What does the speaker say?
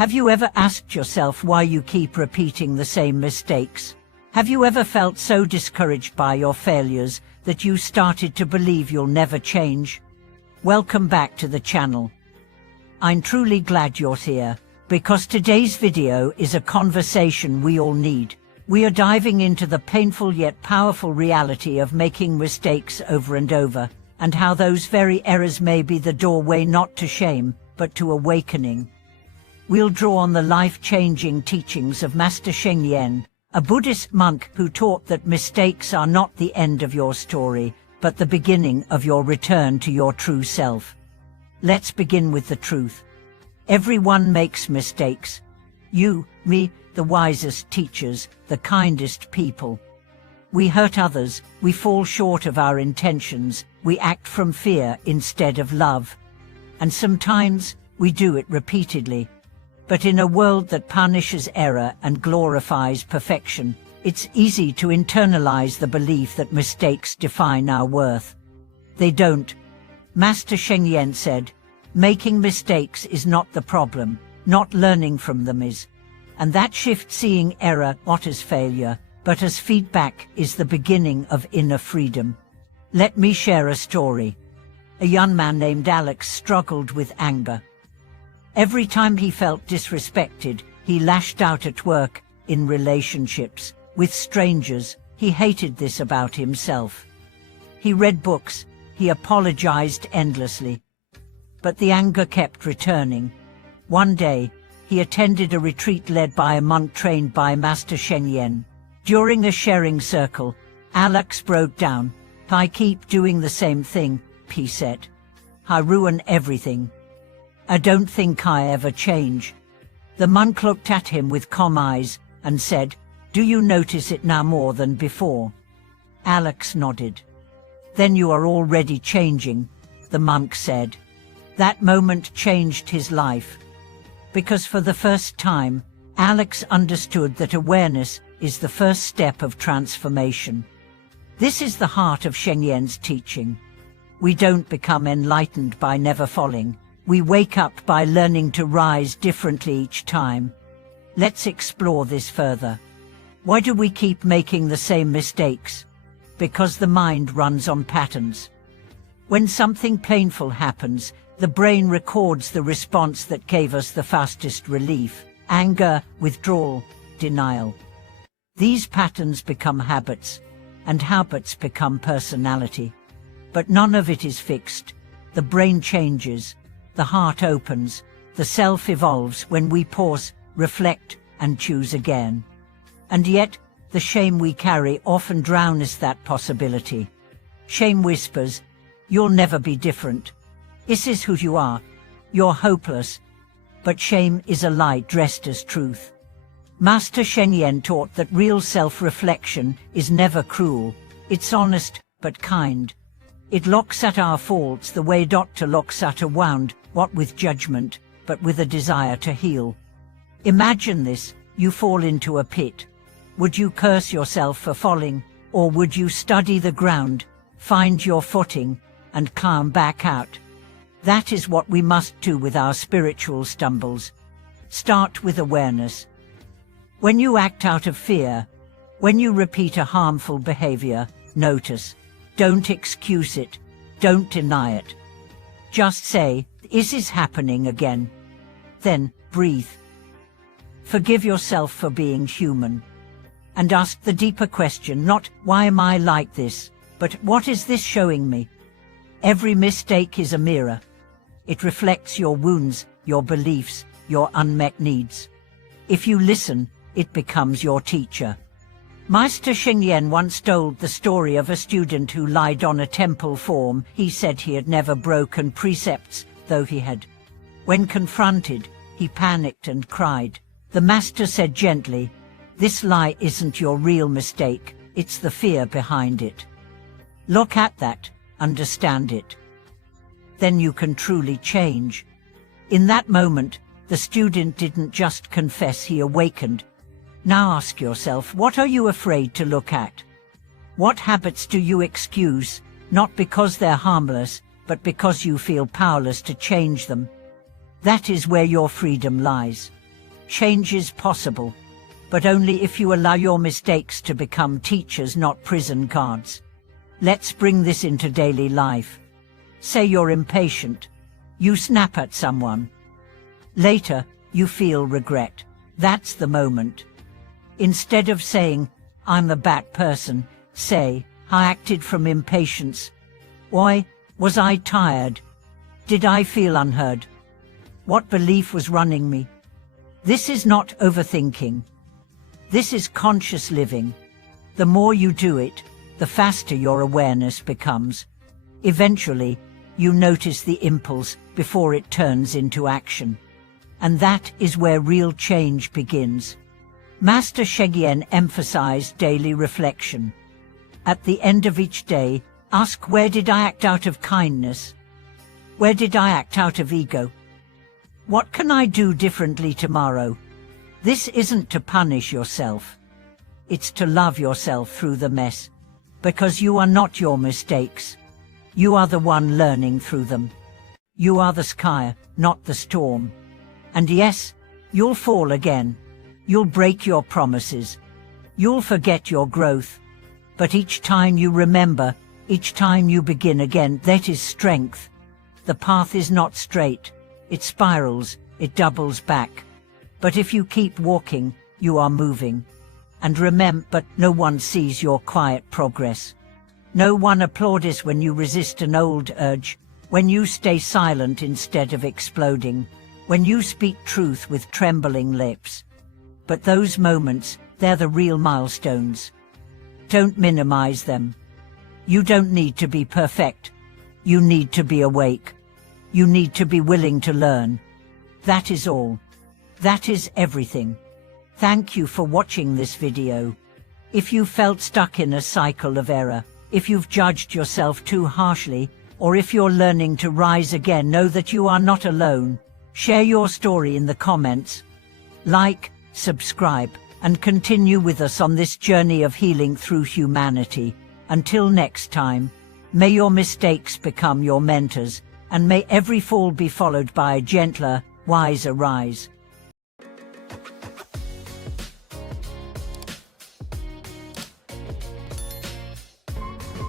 Have you ever asked yourself why you keep repeating the same mistakes? Have you ever felt so discouraged by your failures that you started to believe you'll never change? Welcome back to the channel. I'm truly glad you're here, because today's video is a conversation we all need. We are diving into the painful yet powerful reality of making mistakes over and over, and how those very errors may be the doorway not to shame, but to awakening. We'll draw on the life-changing teachings of Master Sheng Yen, a Buddhist monk who taught that mistakes are not the end of your story, but the beginning of your return to your true self. Let's begin with the truth. Everyone makes mistakes. You, me, the wisest teachers, the kindest people. We hurt others, we fall short of our intentions, we act from fear instead of love. And sometimes, we do it repeatedly. But in a world that punishes error and glorifies perfection, it's easy to internalize the belief that mistakes define our worth. They don't. Master Sheng Yen said, "Making mistakes is not the problem, not learning from them is." And that shift, seeing error not as failure, but as feedback, is the beginning of inner freedom. Let me share a story. A young man named Alex struggled with anger. Every time he felt disrespected, he lashed out at work, in relationships, with strangers. He hated this about himself. He read books, he apologized endlessly. But the anger kept returning. One day, he attended a retreat led by a monk trained by Master Sheng Yen. During a sharing circle, Alex broke down. "I keep doing the same thing," he said. "I ruin everything. I don't think I ever change." The monk looked at him with calm eyes and said, "Do you notice it now more than before?" Alex nodded. "Then you are already changing," the monk said. That moment changed his life. Because for the first time, Alex understood that awareness is the first step of transformation. This is the heart of Sheng Yen's teaching. We don't become enlightened by never falling. We wake up by learning to rise differently each time. Let's explore this further. Why do we keep making the same mistakes? Because the mind runs on patterns. When something painful happens, the brain records the response that gave us the fastest relief: anger, withdrawal, denial. These patterns become habits, and habits become personality. But none of it is fixed. The brain changes, the heart opens, the self evolves when we pause, reflect, and choose again. And yet, the shame we carry often drowns that possibility. Shame whispers, "You'll never be different. This is who you are. You're hopeless." But shame is a lie dressed as truth. Master Sheng Yen taught that real self-reflection is never cruel. It's honest, but kind. It looks at our faults the way doctor looks at a wound, not with judgment, but with a desire to heal. Imagine this: you fall into a pit. Would you curse yourself for falling, or would you study the ground, find your footing, and climb back out? That is what we must do with our spiritual stumbles. Start with awareness. When you act out of fear, when you repeat a harmful behavior, notice. Don't excuse it. Don't deny it. Just say, "This is happening again." Then, breathe. Forgive yourself for being human. And ask the deeper question, not, "Why am I like this?" but, "What is this showing me?" Every mistake is a mirror. It reflects your wounds, your beliefs, your unmet needs. If you listen, it becomes your teacher. Master Sheng Yen once told the story of a student who lied on a temple form. He said he had never broken precepts, though he had. When confronted, he panicked and cried. The master said gently, "This lie isn't your real mistake, it's the fear behind it. Look at that, understand it. Then you can truly change." In that moment, the student didn't just confess, he awakened. Now ask yourself, what are you afraid to look at? What habits do you excuse, not because they're harmless, but because you feel powerless to change them? That is where your freedom lies. Change is possible, but only if you allow your mistakes to become teachers, not prison guards. Let's bring this into daily life. Say you're impatient. You snap at someone. Later, you feel regret. That's the moment. Instead of saying, "I'm a bad person," say, "I acted from impatience." Why? Was I tired? Did I feel unheard? What belief was running me? This is not overthinking. This is conscious living. The more you do it, the faster your awareness becomes. Eventually, you notice the impulse before it turns into action. And that is where real change begins. Master Shegyen emphasized daily reflection. At the end of each day, ask, where did I act out of kindness? Where did I act out of ego? What can I do differently tomorrow? This isn't to punish yourself. It's to love yourself through the mess. Because you are not your mistakes. You are the one learning through them. You are the sky, not the storm. And yes, you'll fall again. You'll break your promises. You'll forget your growth. But each time you remember, each time you begin again, that is strength. The path is not straight. It spirals, it doubles back. But if you keep walking, you are moving. And remember, but no one sees your quiet progress. No one applauds when you resist an old urge, when you stay silent instead of exploding, when you speak truth with trembling lips. But those moments, they're the real milestones. Don't minimize them. You don't need to be perfect. You need to be awake. You need to be willing to learn. That is all. That is everything. Thank you for watching this video. If you felt stuck in a cycle of error, if you've judged yourself too harshly, or if you're learning to rise again, know that you are not alone. Share your story in the comments. Like, subscribe, and continue with us on this journey of healing through humanity. Until next time, may your mistakes become your mentors, and may every fall be followed by a gentler, wiser rise.